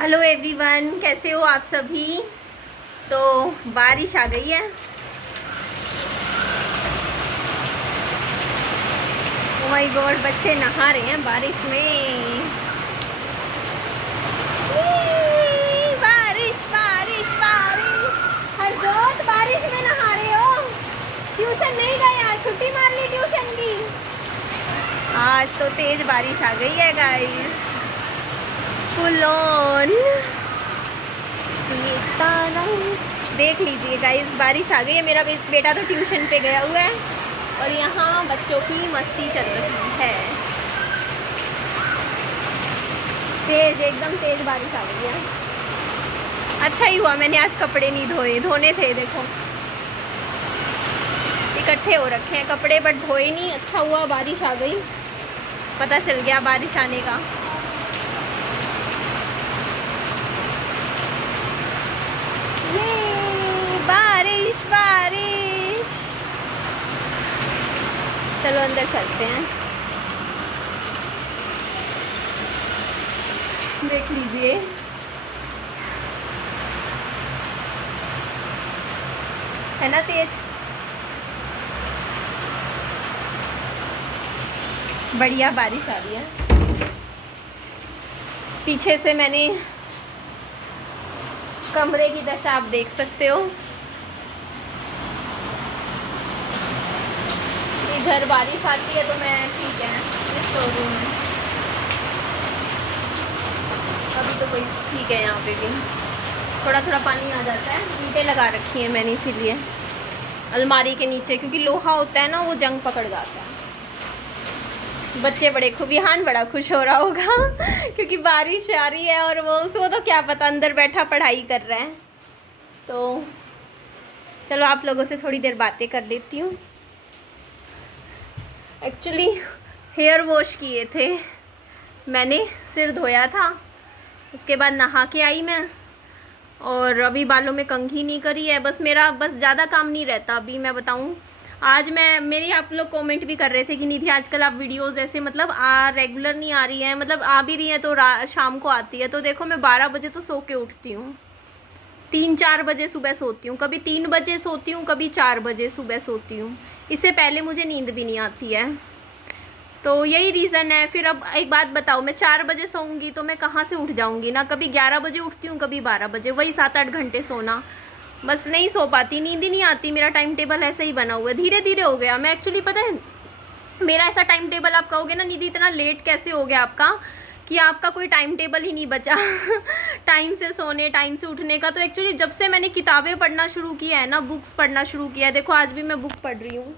Hello everyone, कैसे हो आप सभी। तो बारिश आ गई है। ओ माय गॉड, बच्चे नहा रहे हैं बारिश में। बारिश बारिश बारिश। हरजोत, बारिश में नहा रहे हो। ट्यूशन नहीं गए आज, छुट्टी मार ली ट्यूशन की। आज तो तेज बारिश आ गई है गाइस, फुल ऑन। देख लीजिए गाइस, बारिश आ गई है। मेरा बेटा तो ट्यूशन पे गया हुआ है और यहाँ बच्चों की मस्ती चल रही है। तेज, एकदम तेज बारिश आ गई है। अच्छा ही हुआ मैंने आज कपड़े नहीं धोए, धोने थे। देखो इकट्ठे हो रखे हैं कपड़े, बट धोए नहीं। अच्छा हुआ बारिश आ गई, पता चल गया बारिश आने का। बारिश बारिश। चलो अंदर चलते हैं। देख लीजिए, है ना तेज। बढ़िया बारिश आ रही है। पीछे से मैंने कमरे की दशा आप देख सकते हो। इधर बारिश आती है तो मैं ठीक है स्टोर रूम में। अभी तो कोई ठीक है, यहाँ पे भी थोड़ा थोड़ा पानी आ जाता है। ईंटें लगा रखी हैं मैंने इसीलिए अलमारी के नीचे, क्योंकि लोहा होता है ना, वो जंग पकड़ जाता है। बच्चे बड़े खूब, विहान बड़ा खुश हो रहा होगा क्योंकि बारिश आ रही है और वो उसको तो क्या पता, अंदर बैठा पढ़ाई कर रहा है। तो चलो आप लोगों से थोड़ी देर बातें कर लेती हूँ। एक्चुअली हेयर वॉश किए थे मैंने, सिर धोया था, उसके बाद नहा के आई मैं, और अभी बालों में कंघी नहीं करी है। बस मेरा ज़्यादा काम नहीं रहता। अभी मैं बताऊँ, आज मेरी आप लोग कमेंट भी कर रहे थे कि निधि आजकल आप वीडियोस ऐसे मतलब रेगुलर नहीं आ रही हैं, मतलब आ भी रही हैं तो शाम को आती है। तो देखो मैं 12 बजे तो सो के उठती हूँ, 3-4 बजे सुबह सोती हूँ, कभी 3 बजे सोती हूँ, कभी 4 बजे सुबह सोती हूँ। इससे पहले मुझे नींद भी नहीं आती है, तो यही रीज़न है। फिर अब एक बात बताओ, मैं 4 बजे सोऊंगी तो मैं कहाँ से उठ जाऊँगी ना। कभी 11 बजे उठती हूँ, कभी 12 बजे, वही 7-8 घंटे सोना। बस नहीं सो पाती, नींद ही नहीं आती। मेरा टाइम टेबल ऐसे ही बना हुआ है, धीरे धीरे हो गया। मैं एक्चुअली पता है मेरा ऐसा टाइम टेबल, आप कहोगे ना निधि इतना लेट कैसे हो गया आपका, कि आपका कोई टाइम टेबल ही नहीं बचा टाइम से सोने, टाइम से उठने का। तो एक्चुअली जब से मैंने किताबें पढ़ना शुरू किया है ना, बुक्स पढ़ना शुरू किया है। देखो आज भी मैं बुक पढ़ रही हूँ,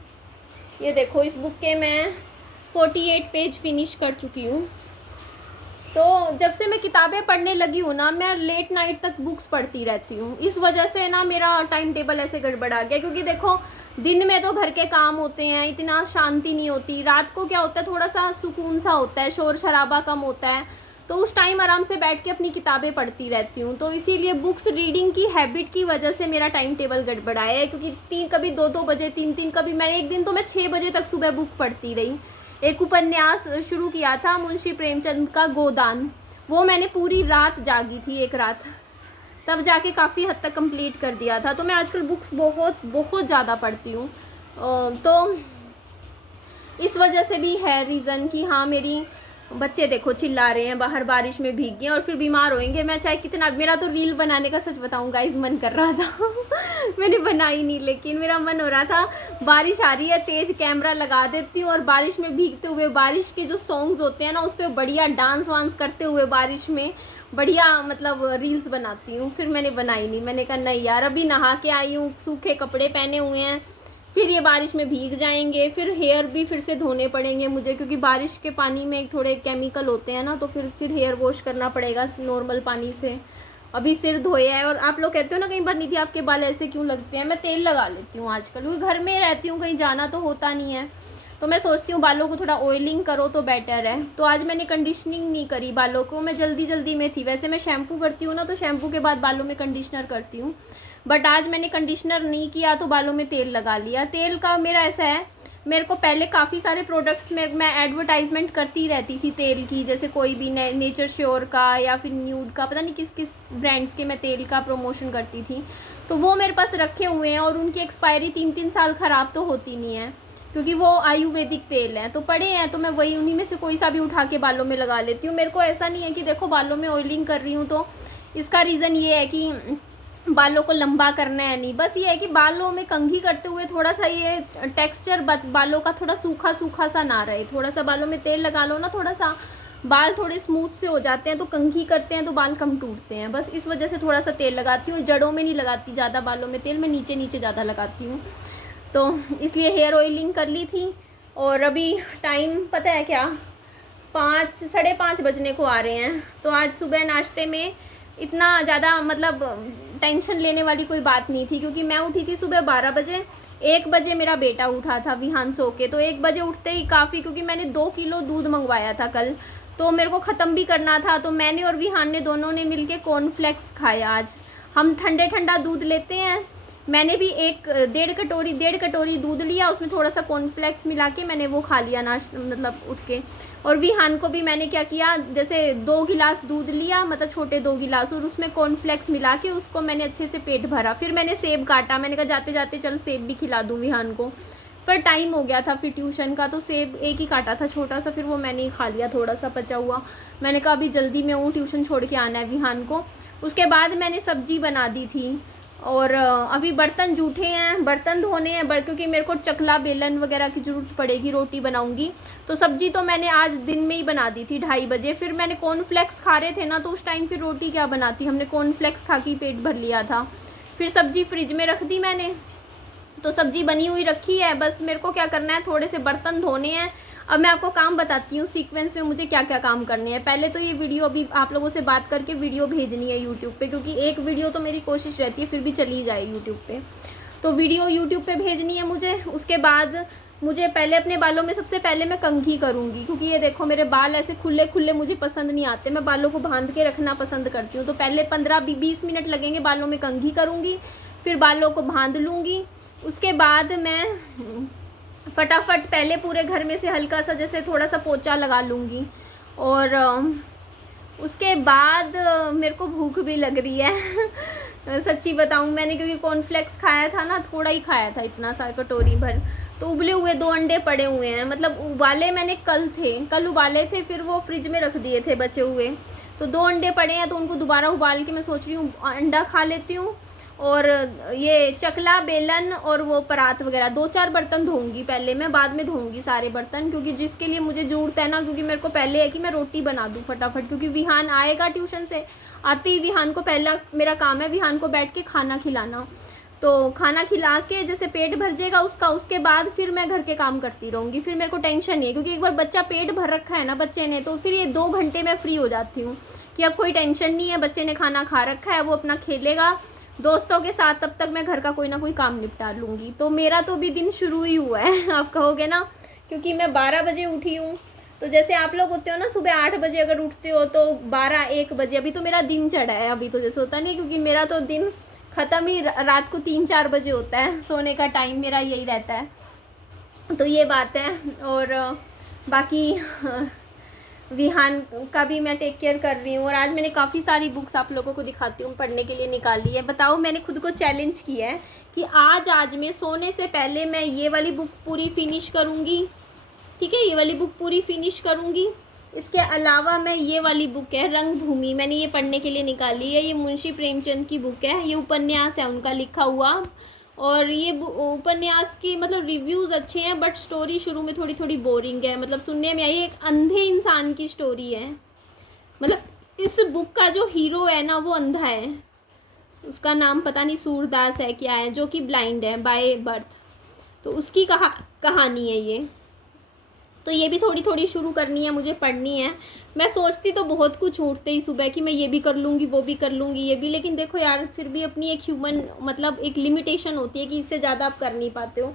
ये देखो, इस बुक के मैं 48 पेज फिनिश कर चुकी हूँ। तो जब से मैं किताबें पढ़ने लगी हूँ ना, मैं लेट नाइट तक बुक्स पढ़ती रहती हूँ। इस वजह से ना मेरा टाइम टेबल ऐसे गड़बड़ा गया। क्योंकि देखो दिन में तो घर के काम होते हैं, इतना शांति नहीं होती। रात को क्या होता है, थोड़ा सा सुकून सा होता है, शोर शराबा कम होता है, तो उस टाइम आराम से बैठ के अपनी किताबें पढ़ती रहती हूँ। तो इसीलिए बुक्स रीडिंग की हैबिट की वजह से मेरा टाइम टेबल गड़बड़ाया है। क्योंकि कभी 2-2 बजे, 3-3, कभी मैंने एक दिन तो मैं 6 बजे तक सुबह बुक पढ़ती रही। एक उपन्यास शुरू किया था मुंशी प्रेमचंद का, गोदान, वो मैंने पूरी रात जागी थी, एक रात, तब जाके काफ़ी हद तक कंप्लीट कर दिया था। तो मैं आजकल बुक्स बहुत बहुत ज़्यादा पढ़ती हूँ। तो इस वजह से भी है रीज़न कि हाँ, मेरी बच्चे देखो चिल्ला रहे हैं बाहर, बारिश में भीग गए और फिर बीमार होएंगे। मैं चाहे कितना, मेरा तो रील बनाने का सच बताऊँ गाइस मन कर रहा था मैंने बनाई नहीं, लेकिन मेरा मन हो रहा था बारिश आ रही है, तेज़ कैमरा लगा देती हूँ और बारिश में भीगते हुए, बारिश के जो सॉन्ग्स होते हैं ना, उस पर बढ़िया डांस वांस करते हुए बारिश में बढ़िया मतलब रील्स बनाती हूँ। फिर मैंने बनाई नहीं, मैंने कहा नहीं यार, अभी नहा के आई हूँ, सूखे कपड़े पहने हुए हैं, फिर ये बारिश में भीग जाएंगे, फिर हेयर भी फिर से धोने पड़ेंगे मुझे, क्योंकि बारिश के पानी में थोड़े केमिकल होते हैं ना, तो फिर हेयर वॉश करना पड़ेगा नॉर्मल पानी से। अभी सिर धोए है। और आप लोग कहते हो ना कई बार निधि आपके बाल ऐसे क्यों लगते हैं, मैं तेल लगा लेती हूँ आजकल, क्योंकि घर में रहती हूँ, कहीं जाना तो होता नहीं है, तो मैं सोचती हूँ बालों को थोड़ा ऑयलिंग करो तो बेटर है। तो आज मैंने कंडीशनिंग नहीं करी बालों को, मैं जल्दी में थी। वैसे मैं शैम्पू करती हूँ ना, तो शैम्पू के बाद बालों में कंडीशनर करती हूँ, बट आज मैंने कंडीशनर नहीं किया तो बालों में तेल लगा लिया। तेल का मेरा ऐसा है, मेरे को पहले काफ़ी सारे प्रोडक्ट्स में मैं एडवर्टाइजमेंट करती रहती थी तेल की, जैसे कोई भी नेचर श्योर का या फिर न्यूड का, पता नहीं किस किस ब्रांड्स के मैं तेल का प्रमोशन करती थी। तो वो मेरे पास रखे हुए हैं और उनकी एक्सपायरी 3-3 साल ख़राब तो होती नहीं है, क्योंकि वो आयुर्वेदिक तेल हैं। तो पड़े हैं तो मैं वही उन्हीं में से कोई सा भी उठा के बालों में लगा लेती हूँ। मेरे को ऐसा नहीं है कि देखो बालों में ऑयलिंग कर रही हूँ तो इसका रीज़न ये है कि बालों को लंबा करना है, नहीं, बस ये है कि बालों में कंघी करते हुए थोड़ा सा ये टेक्सचर बालों का थोड़ा सूखा सूखा सा ना रहे। थोड़ा सा बालों में तेल लगा लो ना, थोड़ा सा बाल थोड़े स्मूथ से हो जाते हैं। तो कंघी करते हैं तो बाल कम टूटते हैं, बस इस वजह से थोड़ा सा तेल लगाती हूँ। जड़ों में नहीं लगाती ज़्यादा बालों में तेल, मैं नीचे नीचे ज़्यादा लगाती हूँ। तो इसलिए हेयर ऑयलिंग कर ली थी। और अभी टाइम पता है क्या, 5-5:30 बजने को आ रहे हैं। तो आज सुबह नाश्ते में इतना ज़्यादा मतलब टेंशन लेने वाली कोई बात नहीं थी, क्योंकि मैं उठी थी सुबह 12 बजे। 1 बजे मेरा बेटा उठा था विहान सो के, तो 1 बजे उठते ही काफ़ी, क्योंकि मैंने 2 किलो दूध मंगवाया था कल, तो मेरे को ख़त्म भी करना था। तो मैंने और विहान ने दोनों ने मिलके कॉर्नफ्लेक्स खाया। आज हम ठंडा दूध लेते हैं, मैंने भी 1-1.5 कटोरी दूध लिया, उसमें थोड़ा सा कॉर्नफ्लेक्स मिला के मैंने वो खा लिया नाश्ता, मतलब उठ के। और विहान को भी मैंने क्या किया, जैसे 2 गिलास दूध लिया, मतलब छोटे 2 गिलास, और उसमें कॉर्नफ्लेक्स मिला के उसको मैंने अच्छे से पेट भरा। फिर मैंने सेब काटा, मैंने कहा जाते जाते चल सेब भी खिला दूँ विहान को। पर टाइम हो गया था फिर ट्यूशन का, तो सेब एक ही काटा था छोटा सा, फिर वो मैंने ही खा लिया थोड़ा सा बचा हुआ। मैंने कहा अभी जल्दी में हूँ, ट्यूशन छोड़ के आना है विहान को। उसके बाद मैंने सब्जी बना दी थी। और अभी बर्तन जूठे हैं, बर्तन धोने हैं, क्योंकि मेरे को चकला बेलन वगैरह की ज़रूरत पड़ेगी, रोटी बनाऊंगी। तो सब्जी तो मैंने आज दिन में ही बना दी थी 2:30 बजे। फिर मैंने कॉर्नफ्लेक्स खा रहे थे ना, तो उस टाइम फिर रोटी क्या बनाती, हमने कॉर्नफ्लेक्स खा के पेट भर लिया था। फिर सब्जी फ्रिज में रख दी मैंने, तो सब्जी बनी हुई रखी है। बस मेरे को क्या करना है, थोड़े से बर्तन धोने हैं। अब मैं आपको काम बताती हूँ सीक्वेंस में मुझे क्या क्या काम करने हैं। पहले तो ये वीडियो अभी आप लोगों से बात करके वीडियो भेजनी है यूट्यूब पे, क्योंकि एक वीडियो तो मेरी कोशिश रहती है फिर भी चली जाए यूट्यूब पे। तो वीडियो यूट्यूब पे भेजनी है मुझे। उसके बाद मुझे पहले अपने बालों में सबसे पहले मैं कंघी करूँगी, क्योंकि ये देखो मेरे बाल ऐसे खुले खुले मुझे पसंद नहीं आते, मैं बालों को बांध के रखना पसंद करती हूँ। तो पहले 15-20 मिनट लगेंगे, बालों में कंघी करूँगी, फिर बालों को बांध लूँगी। उसके बाद मैं फटाफट पहले पूरे घर में से हल्का सा जैसे थोड़ा सा पोछा लगा लूँगी। और उसके बाद मेरे को भूख भी लग रही है सच्ची बताऊँ मैंने, क्योंकि कॉर्नफ्लेक्स खाया था ना, थोड़ा ही खाया था, इतना सा कटोरी भर। तो उबले हुए 2 अंडे पड़े हुए हैं, मतलब उबाले मैंने कल उबाले थे, फिर वो फ्रिज में रख दिए थे बचे हुए। तो 2 अंडे पड़े हैं, तो उनको दोबारा उबाल के मैं सोच रही हूँ अंडा खा लेती हूँ। और ये चकला बेलन और वो परात वगैरह 2-4 बर्तन धोऊंगी पहले मैं, बाद में धोऊंगी सारे बर्तन, क्योंकि जिसके लिए मुझे ज़रूरत है ना, क्योंकि मेरे को पहले है कि मैं रोटी बना दूँ फटाफट, क्योंकि विहान आएगा ट्यूशन से। आते ही विहान को पहला मेरा काम है विहान को बैठ के खाना खिलाना। तो खाना खिला के जैसे पेट भर जाएगा उसका, उसके बाद फिर मैं घर के काम करती रहूँगी। फिर मेरे को टेंशन नहीं है, क्योंकि एक बार बच्चा पेट भर रखा है ना बच्चे ने, तो फिर ये 2 घंटे में फ्री हो जाती हूँ कि अब कोई टेंशन नहीं है, बच्चे ने खाना खा रखा है, वो अपना खेलेगा दोस्तों के साथ, तब तक मैं घर का कोई ना कोई काम निपटा लूँगी। तो मेरा तो अभी दिन शुरू ही हुआ है आप कहोगे ना, क्योंकि मैं 12 बजे उठी हूँ। तो जैसे आप लोग होते हो ना सुबह 8 बजे अगर उठते हो, तो 12-1 बजे अभी तो मेरा दिन चढ़ा है। अभी तो जैसे होता नहीं, क्योंकि मेरा तो दिन ख़त्म ही रात को 3-4 बजे होता है, सोने का टाइम मेरा यही रहता है। तो ये बात है। और बाकी विहान का भी मैं टेक केयर कर रही हूँ। और आज मैंने काफ़ी सारी बुक्स आप लोगों को दिखाती हूँ पढ़ने के लिए निकाली है। बताओ, मैंने खुद को चैलेंज किया है कि आज मैं सोने से पहले मैं ये वाली बुक पूरी फिनिश करूँगी, ठीक है, ये वाली बुक पूरी फिनिश करूँगी। इसके अलावा मैं ये वाली बुक है रंगभूमि, मैंने ये पढ़ने के लिए निकाली है। ये मुंशी प्रेमचंद की बुक है, ये उपन्यास है उनका लिखा हुआ। और ये उपन्यास की मतलब रिव्यूज़ अच्छे हैं, बट स्टोरी शुरू में थोड़ी थोड़ी बोरिंग है, मतलब सुनने में आई। एक अंधे इंसान की स्टोरी है, मतलब इस बुक का जो हीरो है ना वो अंधा है, उसका नाम पता नहीं सूरदास है क्या है, जो कि ब्लाइंड है बाय बर्थ। तो उसकी कहानी है ये। तो ये भी थोड़ी थोड़ी शुरू करनी है मुझे, पढ़नी है। मैं सोचती तो बहुत कुछ उठते ही सुबह कि मैं ये भी कर लूँगी, वो भी कर लूँगी, ये भी, लेकिन देखो यार फिर भी अपनी एक ह्यूमन मतलब एक लिमिटेशन होती है कि इससे ज़्यादा आप कर नहीं पाते हो।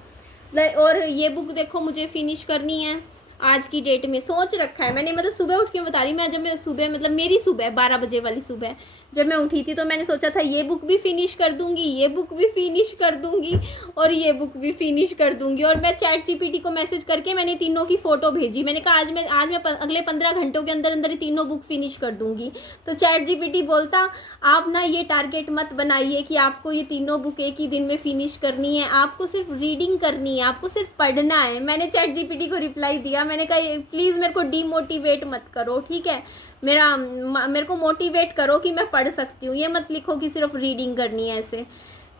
और ये बुक देखो मुझे फिनिश करनी है। आज की डेट में सोच रखा है मैंने, मतलब सुबह उठ के बता रही मैं, जब मैं सुबह मतलब मेरी सुबह 12 बजे वाली सुबह जब मैं उठी थी तो मैंने सोचा था ये बुक भी फिनिश कर दूंगी, ये बुक भी फिनिश कर दूंगी और ये बुक भी फिनिश कर दूंगी। और मैं चैट जीपीटी को मैसेज करके मैंने तीनों की फ़ोटो भेजी। मैंने कहा आज मैं अगले 15 घंटों के अंदर अंदर तीनों बुक फिनिश कर दूंगी। तो चैट जीपीटी बोलता आप ना ये टारगेट मत बनाइए कि आपको ये तीनों बुक एक ही दिन में फिनिश करनी है, आपको सिर्फ रीडिंग करनी है, आपको सिर्फ पढ़ना है। मैंने चैट जीपीटी को रिप्लाई दिया, मैंने कहा प्लीज़ मेरे को डीमोटिवेट मत करो, ठीक है, मेरे को मोटिवेट करो कि मैं पढ़ सकती हूँ, ये मत लिखो कि सिर्फ रीडिंग करनी है। ऐसे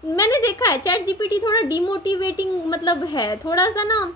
मैंने देखा है चैट जीपीटी थोड़ा डीमोटिवेटिंग मतलब है, थोड़ा सा ना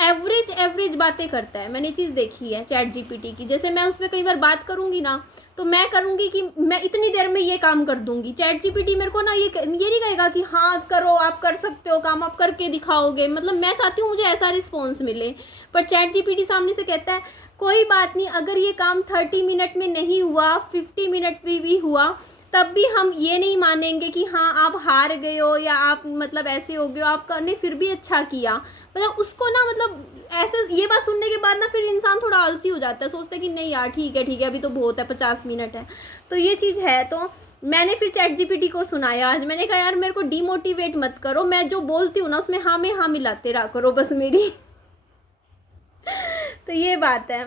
एवरेज बातें करता है। मैंने चीज़ देखी है चैट जीपीटी की। जैसे मैं उस पर कई बार बात करूँगी ना तो मैं करूँगी कि मैं इतनी देर में ये काम कर दूँगी, चैट जीपीटी मेरे को ना ये नहीं कहेगा कि हाँ करो, आप कर सकते हो काम, आप करके दिखाओगे। मतलब मैं चाहती हूँ मुझे ऐसा रिस्पॉन्स मिले, पर चैट जीपीटी सामने से कहता है कोई बात नहीं, अगर ये काम 30 मिनट में नहीं हुआ, 50 मिनट में भी हुआ तब भी हम ये नहीं मानेंगे कि हाँ आप हार गए हो या आप मतलब ऐसे हो गए हो, आपने फिर भी अच्छा किया। मतलब उसको ना मतलब ऐसे ये बात सुनने के बाद ना फिर इंसान थोड़ा आलसी हो जाता है, सोचता है कि नहीं यार ठीक है अभी तो बहुत है, 50 मिनट है। तो ये चीज़ है। तो मैंने फिर चैट जीपीटी को सुनाया आज, मैंने कहा यार मेरे को डीमोटिवेट मत करो, मैं जो बोलती हूँ ना उसमें हाँ में हाँ मिलाते रहा करो बस मेरी। तो ये बात है।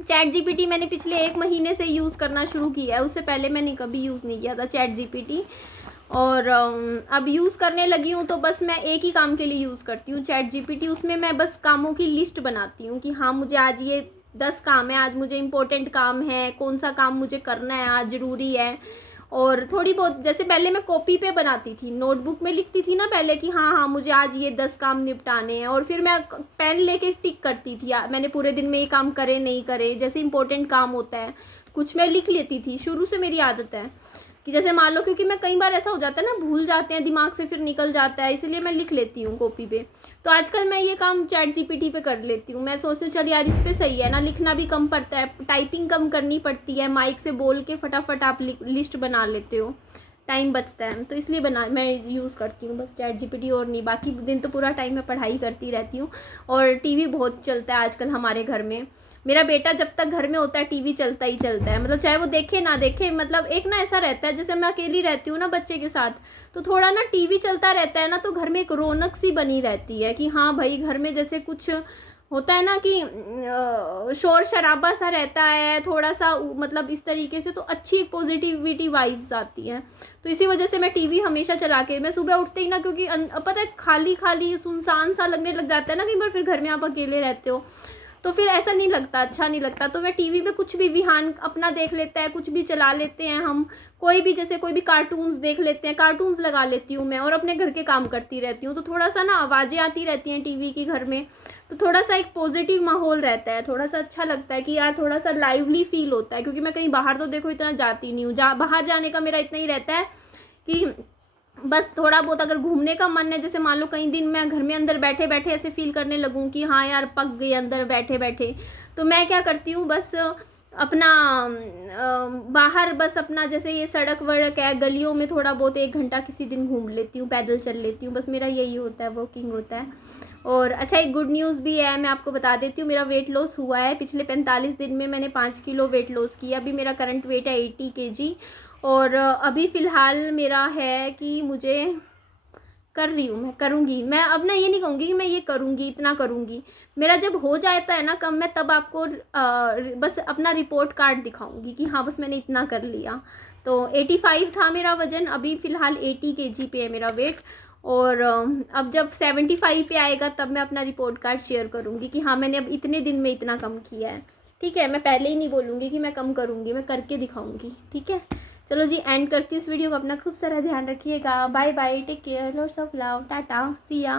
चैट जीपीटी मैंने पिछले 1 महीने से यूज़ करना शुरू किया है, उससे पहले मैंने कभी यूज़ नहीं किया था चैट जीपीटी। और अब यूज़ करने लगी हूँ तो बस मैं एक ही काम के लिए यूज़ करती हूँ चैट जीपीटी। उसमें मैं बस कामों की लिस्ट बनाती हूँ कि हाँ मुझे आज ये 10 काम है, आज मुझे इम्पोर्टेंट काम है, कौन सा काम मुझे करना है आज ज़रूरी है। और थोड़ी बहुत जैसे पहले मैं कॉपी पे बनाती थी, नोटबुक में लिखती थी ना पहले कि हाँ मुझे आज ये 10 काम निपटाने हैं, और फिर मैं पेन लेके टिक करती थी मैंने पूरे दिन में ये काम करे नहीं करे। जैसे इंपॉर्टेंट काम होता है कुछ मैं लिख लेती थी, शुरू से मेरी आदत है कि जैसे मान लो, क्योंकि मैं कई बार ऐसा हो जाता है ना भूल जाते हैं दिमाग से, फिर निकल जाता है, इसलिए मैं लिख लेती हूँ कॉपी पे। तो आजकल मैं ये काम चैट जीपीटी पे कर लेती हूँ। मैं सोचती हूँ चल यार इस पे सही है ना, लिखना भी कम पड़ता है, टाइपिंग कम करनी पड़ती है, माइक से बोल के फटाफट आप लिस्ट बना लेते हो, टाइम बचता है। तो इसलिए मैं यूज़ करती हूँ बस चैट जीपीटी, और नहीं। बाकी दिन तो पूरा टाइम मैं पढ़ाई करती रहती हूँ। और टीवी बहुत चलता है आजकल हमारे घर में। मेरा बेटा जब तक घर में होता है टीवी चलता ही चलता है, मतलब चाहे वो देखे ना देखे। मतलब एक ना ऐसा रहता है जैसे मैं अकेली रहती हूँ ना बच्चे के साथ, तो थोड़ा ना टीवी चलता रहता है ना तो घर में एक रौनक सी बनी रहती है कि हाँ भाई घर में जैसे कुछ होता है ना कि शोर शराबा सा रहता है थोड़ा सा, मतलब इस तरीके से, तो अच्छी पॉजिटिविटी वाइब्स आती हैं। तो इसी वजह से मैं टीवी हमेशा चला के, मैं सुबह उठते ही ना, क्योंकि पता है खाली खाली सुनसान सा लगने लग जाता है ना कई बार, फिर घर में आप अकेले रहते हो तो फिर ऐसा नहीं लगता, अच्छा नहीं लगता। तो मैं टीवी पे कुछ भी विहान अपना देख लेता है, कुछ भी चला लेते हैं हम, कोई भी जैसे कोई भी कार्टून्स देख लेते हैं, कार्टून्स लगा लेती हूँ मैं और अपने घर के काम करती रहती हूँ। तो थोड़ा सा ना आवाज़ें आती रहती हैं टीवी की घर में, तो थोड़ा सा एक पॉजिटिव माहौल रहता है, थोड़ा सा अच्छा लगता है कि यार थोड़ा सा लाइवली फील होता है। क्योंकि मैं कहीं बाहर तो देखो इतना जाती नहीं हूँ, बाहर जाने का मेरा इतना ही रहता है कि बस थोड़ा बहुत अगर घूमने का मन है, जैसे मान लो कई दिन मैं घर में अंदर बैठे बैठे ऐसे फील करने लगूँ कि हाँ यार पक गई अंदर बैठे बैठे, तो मैं क्या करती हूँ बस अपना बाहर बस अपना जैसे ये सड़क वड़क है गलियों में थोड़ा बहुत 1 घंटा किसी दिन घूम लेती हूँ, पैदल चल लेती हूँ, बस मेरा यही होता है, वॉकिंग होता है। और अच्छा एक गुड न्यूज़ भी है, मैं आपको बता देती हूँ, मेरा वेट लॉस हुआ है। पिछले 45 दिन में मैंने 5 किलो वेट लॉस किया। अभी मेरा करंट वेट है 80 kg। और अभी फ़िलहाल मेरा है कि मुझे कर रही हूँ, मैं करूँगी, मैं अब ना ये नहीं कहूँगी कि मैं ये करूँगी इतना करूँगी, मेरा जब हो जाता है ना कम, मैं तब आपको बस अपना रिपोर्ट कार्ड दिखाऊँगी कि हाँ बस मैंने इतना कर लिया। तो 85 था मेरा वज़न, अभी फ़िलहाल 80 kg पे है मेरा वेट। और अब जब 75 पे आएगा तब मैं अपना रिपोर्ट कार्ड शेयर करूँगी कि हाँ मैंने अब इतने दिन में इतना कम किया है। ठीक है, मैं पहले ही नहीं बोलूँगी कि मैं कम करूँगी, मैं करके दिखाऊँगी। ठीक है, चलो जी एंड करती हूँ इस वीडियो को। अपना खूब सारा ध्यान रखिएगा। Bye bye, take care, lots of love, tata, see या।